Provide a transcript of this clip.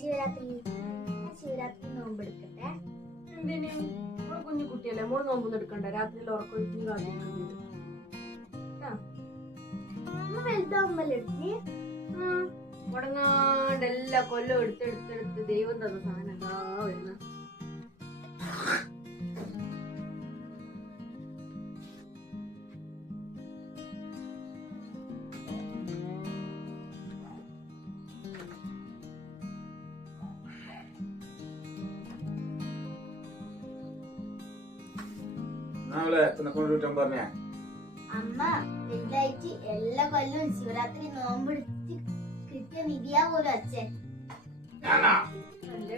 ശിവരാത്രി ശിവരാത്രി നോമ്പെടുക്കട്ടെ. എന്തിന്? നമ്മള് കുഞ്ഞു കുട്ടിയല്ലേ, മോള് നോമ്പൊന്നും എടുക്കണ്ട. രാത്രിയിൽ ഉറക്കൊഴിച്ച് കാത്തിരിക്കേണ്ടി വരും. വലുതാവുമ്പല്ലേ മുടങ്ങാണ്ട് എല്ലാ കൊല്ലം എടുത്തെടുത്തെടുത്ത് ദൈവം തന്ന സാധനം എന്താ വരുന്ന. അമ്മ വലുതായിട്ട് എല്ലാ കൊല്ലവും ശിവരാത്രി നോമ്പെടുത്ത് കിട്ടിയ നിധിയാ പോലും അച്ഛൻ. നല്ല